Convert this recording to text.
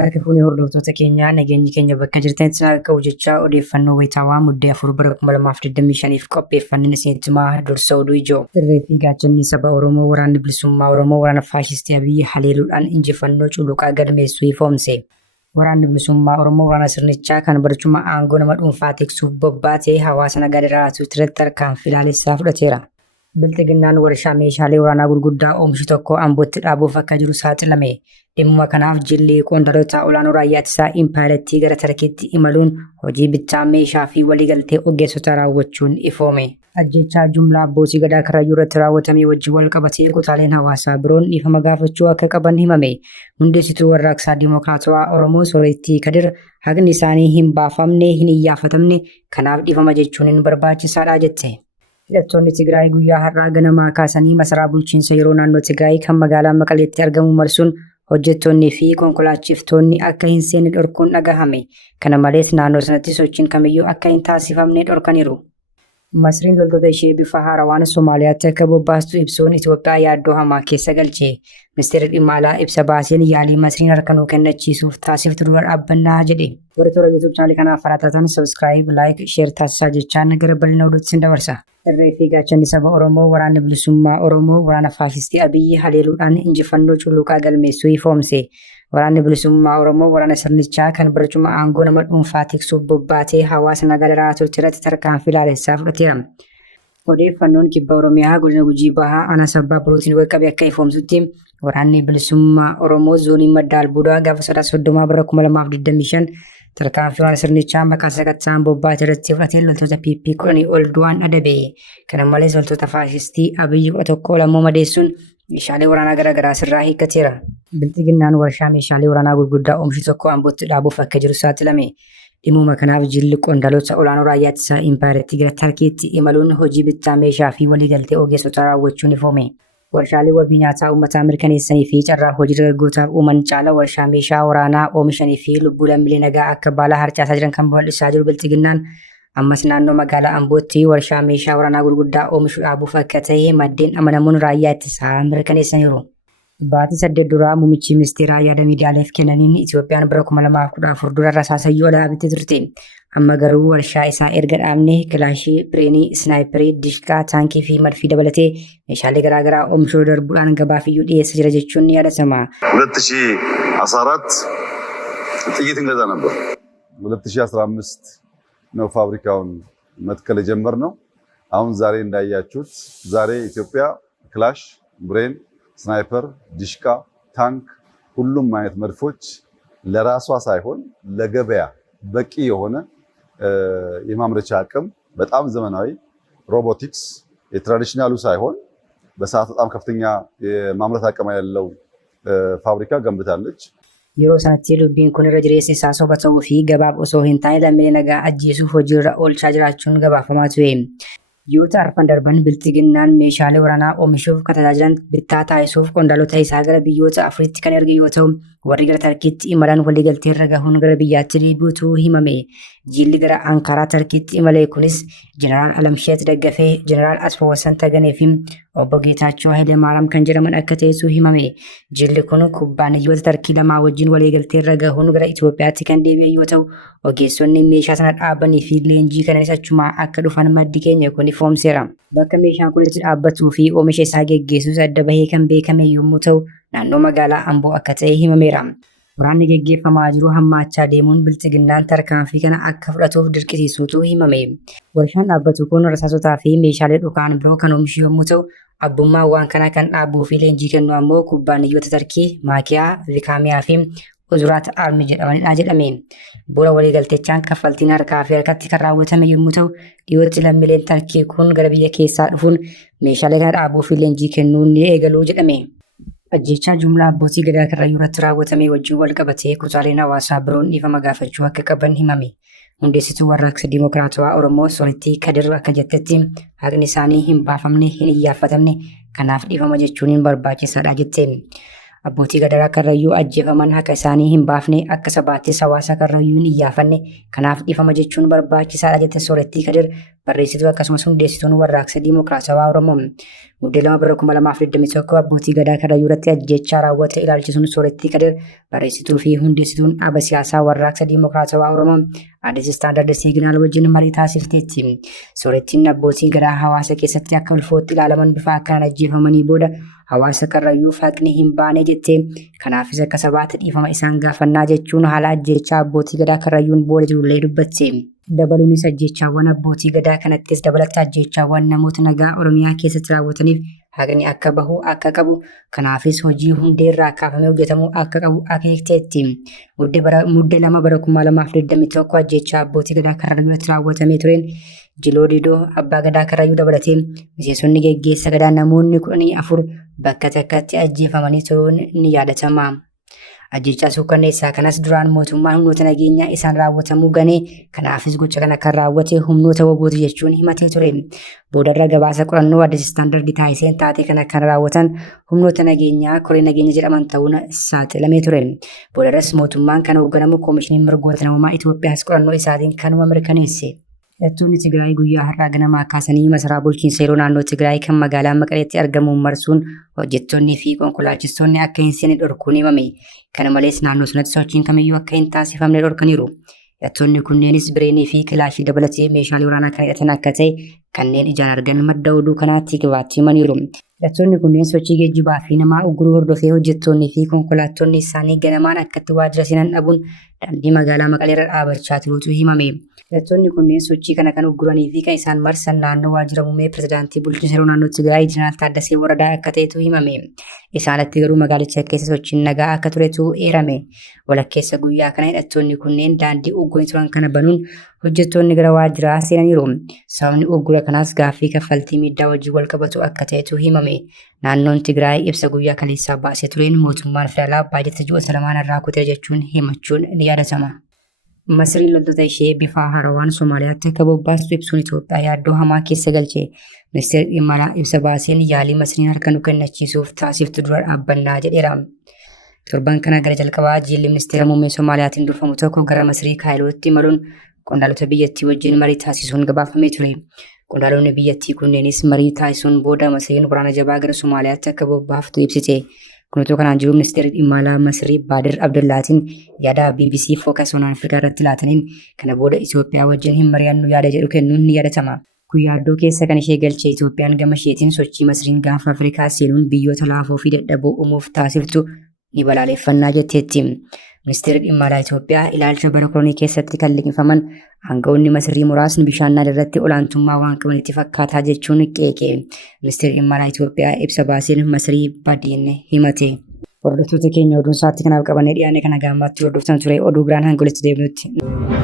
Harka fuunee hordoftoota keenyaa nageenyi keenya bakka jirtanitti akka hojjechaa odeeffannoo wayitaawaa muddee 4 bara 2025 qopheeffanneen isinitti dursa oduu ijoo. Sirrii fi gaachanni saba Oromoo waraanni bilisummaa Oromoo waraana faashistii Abiyyi haleeluudhaan injifannoo culuqaa galmeessuu ifoomse. Waraanni bilisummaa Oromoo waraana sirnichaa kan barcuma aangoo nama dhuunfaa tiksuuf bobbaatee hawaasa nagaa daraartuu irratti tarkaanfii ilaalessaa fudhateera. Bilxiginnaan warshaa meeshaalee waraanaa gurguddaa oomishu tokko Ambootti dhaabuuf akka jiru saaxilame. Dhimma kanaaf jilli qondaaltota olaanoo raayyaa ittisaa Impaayarettii gara Tarkiitti imaluun hojii bittaa meeshaa fi waliigaltee ogeessota raawwachuun ifoome. Ajjechaa jumlaa abbootii gadaa Karrayyuu irratti raawwatame wajjin wal qabatee kutaaleen hawaasaa biroon dhiifama gaafachuu akka qaban himame. Hundeessituu warraaqsaa Dimookiraatawaa Oromoo Soorettii Kadir haqni isaanii hin baafamne hin iyyaafatamne kanaaf dhiifama jechuun hin barbaachisaadha jette. Hidhattoonni Tigraay guyyaa har'aa ganamaa kaasanii masaraa bulchiinsa yeroo naannoo Tigraay kan magaalaa Maqaleetti argamu marsuun hojjettoonnii fi konkolaachiftonni akka hin seenne dhorkuun dhagahame. Kana malees naannoo sanatti sochiin kamiyyuu akka hin taasifamne dhorkaniiru. Masriin loltoota ishee bifa haarawaan Somaaliyaatti akka bobbaastu ibsuun Itoophiyaa yaaddoo hamaa keessa galche. Ministeerri dhimma alaa ibsa baaseen yaalii Masriin harkanuu kennachiisuuf taasiftu dura dhaabbannaa jedhe. Warri toora YouTube chaanaalii kanaaf faraatatan subscribe, like, share taasisaa jechaan gara bal'ina oduutti sin dabarsa. Sirrii fi gaachanni saba Oromoo waraanni bilisummaa Oromoo waraana faashistii Abiyyi haleeluudhaan injifannoo culuqaa galmeessuu ifoomse. Waraanni bilisummaa Oromoo waraana sirnichaa kan barcuma aangoo nama dhuunfaa tiksuuf bobbaatee hawaasa nagaa daraartuu irratti tarkaanfii ilaalessaa fudhateera. Odeeffannoon kibba Oromiyaa godina Gujii Bahaa aanaa sabbaa birootiin qabe akka ifoomsutti waraanni bilisummaa Oromoo zoonii madda albuudaa gaafa 30 bara 2025 tarkaanfii waraana sirnichaa maqaa sakatta'aan bobbaatee irratti fudhatee loltoota PP 10 ol du'aan adabe. Kana malees loltoota faashistii Abiyyi 11 lammoo madeessuun meeshaalee waraanaa garaagaraa sirraa hiikkateera. Bilxiginnaan warshaa meeshaalee waraanaa gurguddaa oomishu tokko Ambootti dhaabuuf akka jiru saaxilame. Dhimma kanaaf jilli qondaaltota olaanoo raayyaa ittisaa Impaayarettii gara Tarkiitti imaluun hojii bittaa meeshaa fi waliigaltee ogeessota raawwachuun ifoome. Warshaalee wabii nyaataa uummataa mirkaneessanii fi carraa hojii dargaggootaaf uuman caala warshaa meeshaa waraanaa oomishanii fi lubbuu lammiilee nagaa akka baala harcaasaa jiran kan babal'isaa jiru Bilxiginnaan ammas naannoo magaalaa Ambootti warshaa meeshaa waraanaa gurguddaa oomishu dhaabuuf akka ta'e maddeen amanamuun raayyaa ittisaa mirkaneessaniiru. Baatii 8 duraa muummichi ministeeraa yaada miidiyaaleef kennaniin Itoophiyaan bara 2014 dura rasaasayyoo alaabitti turte. Amma garuu warshaa isaa erga dhaabne kilaashii, bireenii, snaayiperii, dishqaa, taankii fi madfii dabalatee meeshaalee garaagaraa oomishuu darbuudhaan gabaafiyyuu dhiyeessaa jira jechuun ni yaadatama. 2014 ጥይት እንገዛ ነበር። 2015 ነው ፋብሪካውን መትከል የጀመርነው። አሁን ዛሬ እንዳያችሁት ዛሬ ኢትዮጵያ ክላሽ፣ ብሬን፣ ስናይፐር፣ ዲሽቃ፣ ታንክ ሁሉም አይነት መድፎች ለራሷ ሳይሆን ለገበያ በቂ የሆነ የማምረቻ አቅም በጣም ዘመናዊ ሮቦቲክስ የትራዲሽናሉ ሳይሆን በሰዓት በጣም ከፍተኛ የማምረት አቅም ያለው ፋብሪካ ገንብታለች። Yeroo sanatti lubbiin kun irra jireessa isaa soba ta'uu fi gabaaf osoo hin taane lammiilee nagaa ajjeesuuf hojiirra oolchaa jiraachuun gabaafamaa ture. Biyyoota arfan darban Bilxiginnaan meeshaalee waraanaa oomishuuf kan tajaajilan bittaa taasisuuf qondaaltota isaa gara biyyoota Afriitti kan erge yoo ta'u, warri gara Tarkiitti imalan waliigaltee irra gahuun gara biyyaatti deebi'uutu himame. Jilli gara Ankaraa Tarkiitti imale kunis Jeneraal Alamsheet Daggafee, Jeneraal Asfawasan Taganee fi obbo Geetaachoo Hayilemaariyaam kan jedhaman akka ta'etu himame. Jilli kun kubbaaniyyoota Tarkii lamaa wajjin waliigaltee irra gahuun gara Itoophiyaatti kan deebi'an yoo ta'u, ogeessonni meeshaa sana dhaabanii fi leenjii kanas achumaa akka dhufan maddi keenya kun ifoomseera. Bakka meeshaan kun itti dhaabbatuu fi oomisha isaa geggeessuus adda bahee kan beekame yommuu ta'u, naannoo magaalaa Amboo akka ta'e himameera. Waraanni geggeeffamaa jiru hammaachaa deemuun Bilxiginnaan tarkaanfii kana akka fudhatuuf dirqisiisuutu himame. Warshaan dhaabbatu kun rasaasotaa fi meeshaalee dhukaan biroo kan oomishu yommuu ta'u, abbummaan waan kanaa kan dhaabuu fi leenjii kennu ammoo kubbaaniyyoota Tarkii, Maakiyaa, Vikaamiyaa fi Uzuraat Armi jedhamanidha jedhame. Bu'uura waliigalteechaan kaffaltiin harkaa fi harkatti kan raawwatame yommuu ta'u, dhiyootti lammiileen Tarkii kun gara biyya keessaa dhufuun meeshaalee kana dhaabuu fi leenjii kennuun ni eegalu jedhame. Ajjechaa jumlaa abbootii gadaa Karrayyuu irratti raawwatame wajjin wal qabatee kutaaleen hawaasaa biroon dhiifama gaafachuu akka qaban himame. Hundeessituu warraaqsa Dimookiraatawaa Oromoo Soorettii Kadir akka jettetti haqni isaanii hin baafamne hin iyyaafatamne kanaaf dhiifama jechuun barbaachisaadha jette. abbootii gadaa Karrayyuu ajjeefaman haka isaanii hin baafne akka sabaattis hawaasa Karrayyuun hin yaafanne kanaaf dhiifama jechuun barbaachisaadha jette Soorettii Kadir barreessituu akkasumas hundeessituun warraaqsa Dimookiraatawaa Oromoo. Muddee 2021 abbootii gadaa Karrayyuu irratti ajjechaa raawwate ilaalchisuun Soorettii Kadir barreessituu fi hundeessituun dhaaba siyaasaa warraaqsa Dimookiraatawaa Oromoo Addis Istaandard Siiginaal wajjin marii taasifteetti. Soorettiin abbootii gadaa hawaasa keessatti akka ulfootti ilaalaman bifa akkanaan ajjeefamanii booda hawaasa Karrayyuuf haqni hin baane jettee kanaafis akka sabaatti dhiifama isaan gaafannaa jechuun haala ajjechaa abbootii gadaa Karrayyuun booda jirullee dubbatti. Dabaluunis ajjechaawwan abbootii gadaa kanattis dabalata ajjechaawwan namoota nagaa Oromiyaa keessatti raawwataniif haqni akka bahu akka qabu kanaafis hojii hundeerraa kaafamee hojjetamuu akka qabu akeekteetti. Muddee 2021 ajjechaa abbootii gadaa Karrayyuutti raawwatamee tureen Jiloo Didoo abbaa gadaa Karrayyuu dabalatee miseensonni geggeessa gadaa namoonni 14 bakka takkatti ajjeefamanii turuun ni yaadatama. Ajjechaa suukanneessaa kanas duraan mootummaan humnoota nageenyaa isaan raawwatamuu ganee kanaafis gocha kana kan raawwate humnoota wabooti jechuun himatee ture. Boodarra gabaasa qorannoo Addis Istaandard taasiseen taatee kana kan raawwatan humnoota nageenyaa koree nageenya jedhaman ta'uun saaxilamee ture. Boodarras mootummaan kan hoogganamu koomishiniin mirgoota namummaa Itoophiyaas qorannoo isaatiin kanuma mirkaneesse. Hidhattoonni Tigraay guyyaa har'aa ganamaa kaasanii masaraa bulchiinsa yeroo naannoo Tigraay kan magaalaa Maqaleetti argamuun marsuun hojjettoonnii fi konkolaachistoonni akka hin seenne dhorkuun himame. Kana malees naannoo sanatti sochiin kamiyyuu akka hin taasifamne dhorkaniiru. Hidhattoonni kunneenis bireenii fi kilaashii dabalatee meeshaalee waraanaa kan hidhatan akka ta'e kanneen ijaan argan madda oduu kanaatti gabaatti himaniiru. Hidhattoonni kunneen sochii geejjibaa fi namaa ugguruu hordofee hojjettoonnii fi konkolaattonni isaanii ganamaan akkatti waajjira seenan dhabuun daandii magaalaa Maqalee irra dhaabachaa turuutu himame. Hidhattoonni kunneen sochii kana kan ugguranii fi kan isaan marsan naannoo waajjira muummee pirezidaantii bulchiinsa yeroo naannoo Tigraay Jeneraal Taaddasee Waradaa akka ta'etu himame. Isaanatti garuu magaalicha keessa sochiin nagaa akka turetu eerame. Walakkeessa guyyaa kana hidhattoonni kunneen daandii ugguranii turan kana banuun hojjettoonni gara waajjiraa seenaniiru. Sababni uggura kanaas gaaffii kaffaltii miidhaa wajjin wal qabatu akka ta'etu himame. Naannoon Tigraay ibsa guyyaa kaleessaa baasee tureen mootummaan federaalaa baajata ji'oota lamaan irraa kutee jechuun himachuun ni yaadatama. Masriin loltoota ishee bifa haarawaan Somaaliyaatti akka bobbaastu ibsuun Itoophiyaa yaaddoo hamaa keessa galche. Ministeerri dhimma alaa ibsa baaseen yaalii Masriin harka nu kennachiisuuf taasiftu dura dhaabbannaa jedheera. Torban kana gara jalqabaa jilli ministeera muummee Soomaaliyaatiin durfamu tokko gara Masrii Kaayirootti imaluun qondaaltota biyyattii wajjin marii taasisuun gabaafamee ture. Qondaalonni biyyattii kunneenis marii taasisuun booda Masriin waraana jabaa gara Soomaaliyaatti akka bobbaaftu ibsite. Kunuutu kanaan jiru ministeerri dhimma alaa Masrii Baadir Abdullaatiin yaada BBC Focus on Africa irratti laataniin kana booda Itoophiyaa wajjin hin mari'annu yaada jedhu kennuun ni yaadatama. Kun yaaddoo keessa kan ishee galche Itoophiyaan gama isheetiin sochii Masriin gaafa Afrikaa seenuun biyyoota laafoo fi dadhaboo uumuuf taasiftu ni balaaleffannaa jetteetti. Ministeerri dhimma alaa Itoophiyaa ilaalcha bara kolonii keessatti kan liqinfaman aangawoonni Masrii muraasni bishaan Naayil irratti olaantummaa waan qabanitti fakkaataa jechuun qeeqe. Ministeerri dhimma alaa Itoophiyaa ibsa baaseen Masrii badiin himate. Hordoftoota keenya oduun sa'aatii kanaaf qabannee dhiyaanne kana gaammaatti hordoftan ture oduu biraan hanga walitti deebinutti.